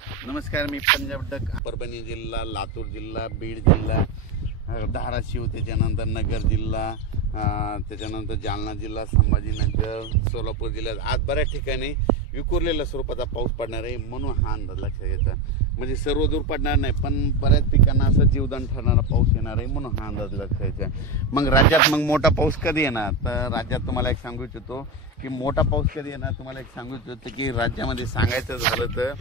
नमस्कार, मी पंजाब डक. परभणी जिल्हा, लातूर जिल्हा, बीड जिल्हा, धाराशिव, त्याच्यानंतर नगर जिल्हा, त्याच्यानंतर जालना जिल्हा, संभाजीनगर, सोलापूर जिल्ह्यात आज बऱ्याच ठिकाणी विखुरलेल्या स्वरूपाचा पाऊस पडणार आहे. म्हणून हा अंदाज लक्षात घ्यायचा. म्हणजे सर्व दूर पडणार नाही, पण बऱ्याच पिकांना असं जीवदान ठरणारा पाऊस येणार आहे. म्हणून हा अंदाज लक्षात घ्यायचा. मग राज्यात मोठा पाऊस कधी येणार? तर राज्यात तुम्हाला एक सांगू इच्छितो की मोठा पाऊस कधी येणार. तुम्हाला एक सांगू इच्छितो की राज्यामध्ये सांगायचं झालं तर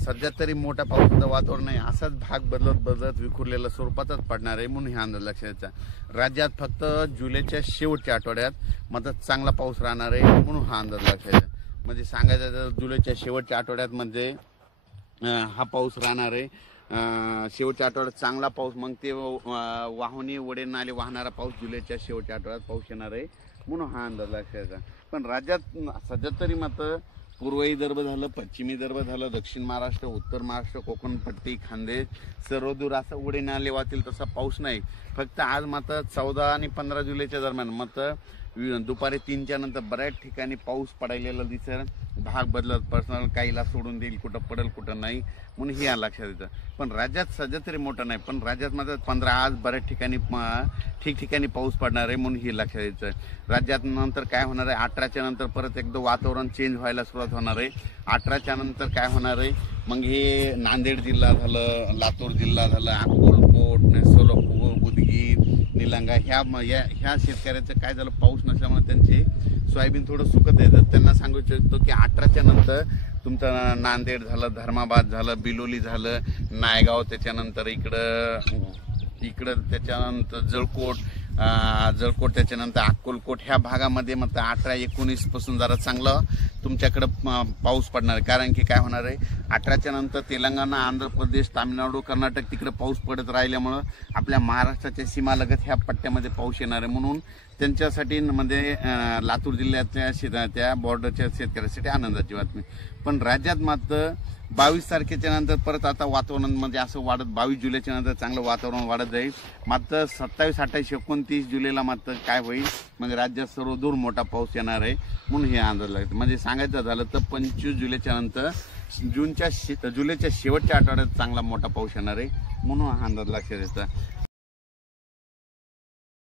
सध्या तरी मोठा पावसाचं वातावरण नाही, असाच भाग बदलत विखुरलेल्या स्वरूपातच पडणार आहे. म्हणून हे अंदाज लक्षात घ्यायचा. राज्यात फक्त जुलैच्या शेवटच्या आठवड्यात मात्र चांगला पाऊस राहणार आहे. म्हणून हा अंदाज लक्षात घ्यायचा. म्हणजे सांगायचं तर जुलैच्या शेवटच्या आठवड्यात म्हणजे हा पाऊस राहणार आहे. शेवटच्या आठवड्यात चांगला पाऊस, मग ते वाहूनी वडे नाले वाहणारा पाऊस जुलैच्या शेवटच्या आठवड्यात पाऊस येणार आहे. म्हणून हा अंदाज लक्षात घ्यायचा. पण राज्यात सध्या तरी मात्र पूर्व विदर्भ झालं, पश्चिमी विदर्भ झालं, दक्षिण महाराष्ट्र, उत्तर महाराष्ट्र, कोकणपट्टी, खानदेश सर्व दूर असं उडे नाले वाहतील तसा पाऊस नाही. फक्त आज मात्र 14 आणि 15 जुलैच्या दरम्यान मात्र दुपारी 3च्या नंतर बऱ्याच ठिकाणी पाऊस पडायला दिसेल. भाग बदलत पर्सनल काहीला सोडून देईल, कुठं पडेल कुठं नाही. म्हणून हे लक्षात येतं. पण राज्यात सध्या तरी मोठं नाही, पण राज्यात मात्र 15 आज बऱ्याच ठिकाणी ठिकठिकाणी पाऊस पडणार आहे. म्हणून हे लक्षात यायचं. राज्यात नंतर काय होणार आहे, 18च्या नंतर परत एकदा वातावरण चेंज व्हायला सुरुवात होणार आहे. 18च्या नंतर काय होणार आहे, मग हे नांदेड जिल्हा झालं, लातूर जिल्हा झालं, अक्कलकोट, सोलापूर, उदगीर, निलंगा ह्या शेतकऱ्याचं काय झालं, पाऊस नसल्यामुळे त्यांचे सोयाबीन थोडं सुकत आहे. तर त्यांना सांगू इच्छितो की 18च्या नंतर तुमचं नांदेड झालं, धर्माबाद झालं, बिलोली झालं, नायगाव, त्याच्यानंतर इकडं त्याच्यानंतर जळकोट, त्याच्यानंतर अक्कलकोट ह्या भागामध्ये मग 18-19 पासून जरा चांगलं तुमच्याकडं पाऊस पडणार आहे. कारण की काय होणार आहे, 18च्या नंतर तेलंगणा, आंध्र प्रदेश, तामिळनाडू, कर्नाटक तिकडे पाऊस पडत राहिल्यामुळं आपल्या महाराष्ट्राच्या सीमालगत ह्या पट्ट्यामध्ये पाऊस येणार आहे. म्हणून त्यांच्यासाठी म्हणजे लातूर जिल्ह्यातल्या त्या बॉर्डरच्या शेतकऱ्यांसाठी आनंदाची बातमी. पण राज्यात मात्र 22 तारखेच्या नंतर परत आता वातावरण म्हणजे असं वाढत 22 जुलैच्या नंतर चांगलं वातावरण वाढत जाईल. मात्र 27, 28, 29 जुलैला मात्र काय होईल, म्हणजे राज्यात सर्व दूर मोठा पाऊस येणार आहे. म्हणून हे अंदाज लागतं. म्हणजे सांगायचं झालं तर 25 जुलैच्या नंतर जुलैच्या शेवटच्या आठवड्यात चांगला मोठा पाऊस येणार आहे. म्हणून हा अंदाज लक्षात येतो.